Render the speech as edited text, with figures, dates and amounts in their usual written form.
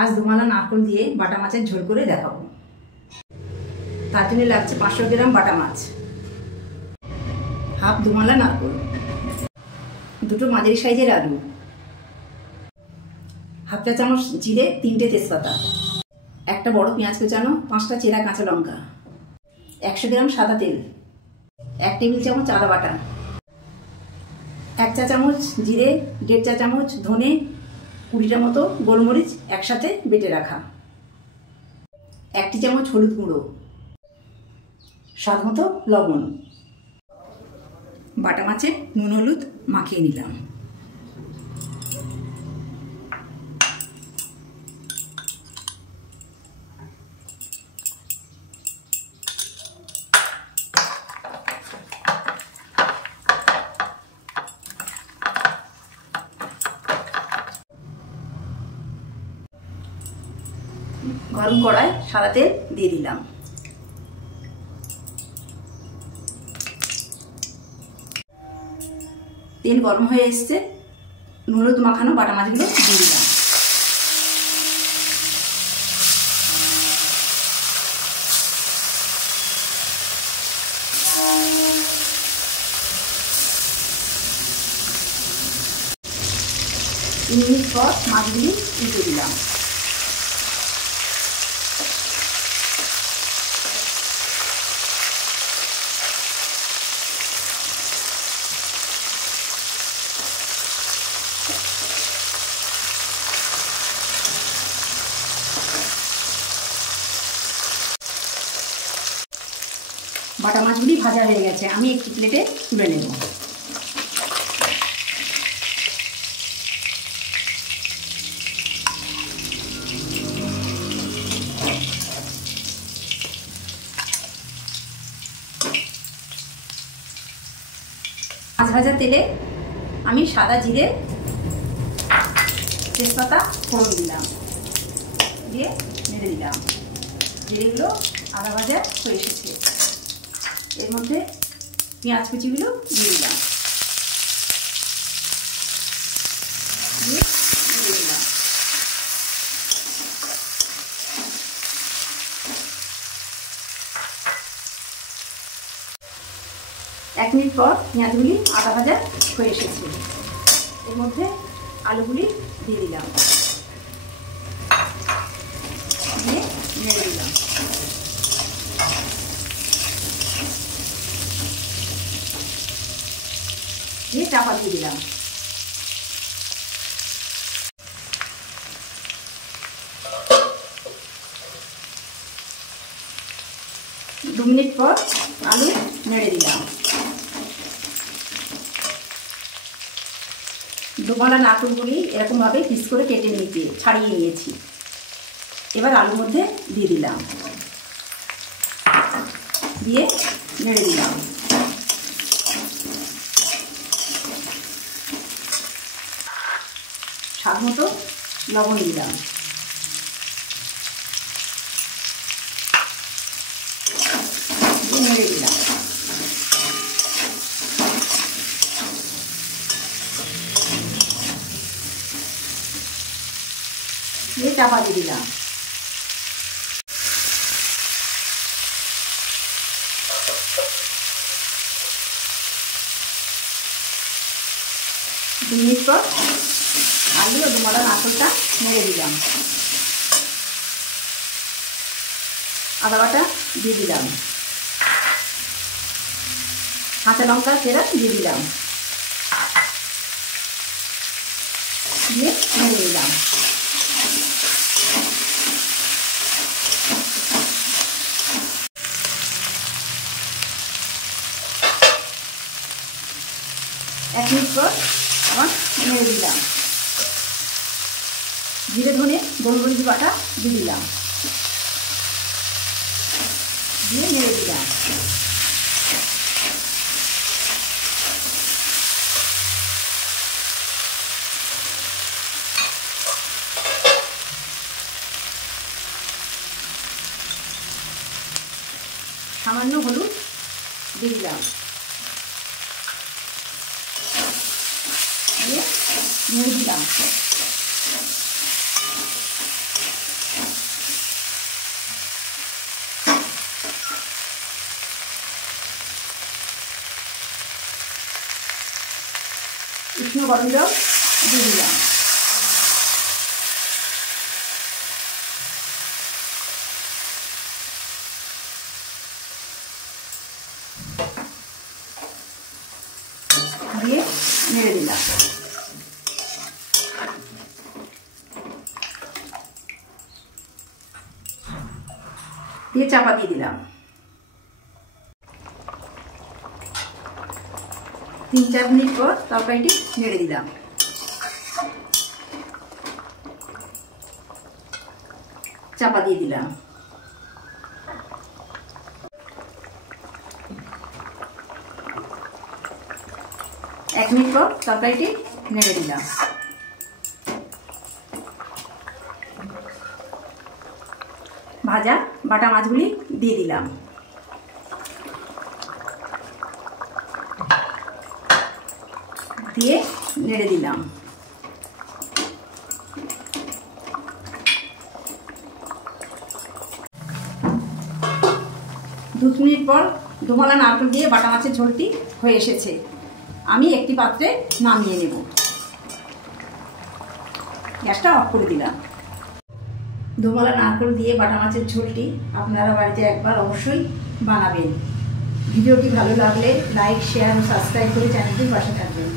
আজ দুমালা নারকেল দিয়ে বাটা মাছের ঝোল করে দেখাবো। তার জন্য লাগছে 500 গ্রাম বাটা মাছ, হাফ দুমালা নারকেল, দুটো মাঝারি সাইজের আলু, হাফ চা চামচ জিরে, 3টে তেজপাতা, একটা বড় পেঁয়াজ কুচানো, 5টা চেরা কাঁচা লঙ্কা, 100 গ্রাম সাদা তেল, 1 টেবিল চামচ আদা বাটা, 1 চা চামচ জিরে, 1.5 চা চামচ ধনে, 20টা মতো গোলমরিচ একসাথে বেটে রাখা, 1 চামচ হলুদ গুঁড়ো, স্বাদ মতো লবণ। বাটা মাছে নুন হলুদ মাখিয়ে নিলাম। গরম কড়ায় সাদা তেল দিয়ে দিলাম। তেল গরম হয়ে এসছে, নুন হলুদ মাখানো বাটা মাছগুলো দিয়ে দিলাম। তিন মিনিট পর মাছগুলি উল্টে দিলাম। বাটা মাছগুলি ভাজা হয়ে গেছে, আমি একটি প্লেটে তুলে নেব। মাছ ভাজা তেলে আমি সাদা জিরে, তেজপাতা ফোড়ন দিলাম, দিয়ে নেড়ে দিলাম। জিরেগুলো আদা ভাজা হয়ে এসেছে, এর মধ্যে পেঁয়াজ কুচিগুলো দিয়ে দিলাম, দিয়ে দিলাম। এক মিনিট পর পেঁয়াজগুলি আদা ভাজা হয়ে এসেছে, এর মধ্যে আলুগুলি দিয়ে দিলাম, দিয়ে নেড়ে দিলাম। দিয়ে চাপা দিয়ে দিলাম। 2 মিনিট পর আলু নেড়ে দিলাম। দুমালা নারকেলগুলি এরকমভাবে পিস করে কেটে নিয়েছি, ছাড়িয়ে নিয়েছি। এবার আলুর মধ্যে দিয়ে দিলাম, দিয়ে নেড়ে দিলাম। স্বাদ মতো লবণ দিলাম, দিয়ে নেড়ে দিলাম। দিয়ে চাপা দিয়ে দিলাম। দু মিনিট পর আলু ও দুমালা নারকেলটা নেড়ে দিলাম। আদা বাটা দিয়ে দিলাম, কাঁচা লঙ্কা চেরা দিয়ে দিলাম, দিয়ে নেড়ে দিলাম। এক মিনিট পর আবার নেড়ে দিলাম। জিরে ধনে গোলমরিচ বাটা দিয়ে দিলাম, দিয়ে নেড়ে দিলাম। সামান্য হলুদ দিয়ে দিলাম, দিয়ে নেড়ে দিলাম। গরম জল দিয়ে দিলাম। দিয়ে নেড়ে দিলাম। দিয়ে চাপা দিয়ে দিলাম। 3-4 মিনিট পর তরকারিটি নেড়ে দিলাম। চাপা দিয়ে দিলাম। 1 মিনিট পর তরকারিটি নেড়ে দিলাম। ভাজা বাটা মাছগুলি দিয়ে দিলাম। দিয়ে নেড়ে দিলাম। দু মিনিট পর দুমালা নারকেল দিয়ে বাটা মাছের ঝোলটি হয়ে এসেছে। আমি একটি পাত্রে নামিয়ে নেব। গ্যাসটা অফ করে দিলাম। দুমালা নারকেল দিয়ে বাটা মাছের ঝোলটি আপনারা বাড়িতে একবার অবশ্যই বানাবেন। ভিডিওটি ভালো লাগলে লাইক, শেয়ার ও সাবস্ক্রাইব করে চ্যানেলটির পাশে থাকবেন।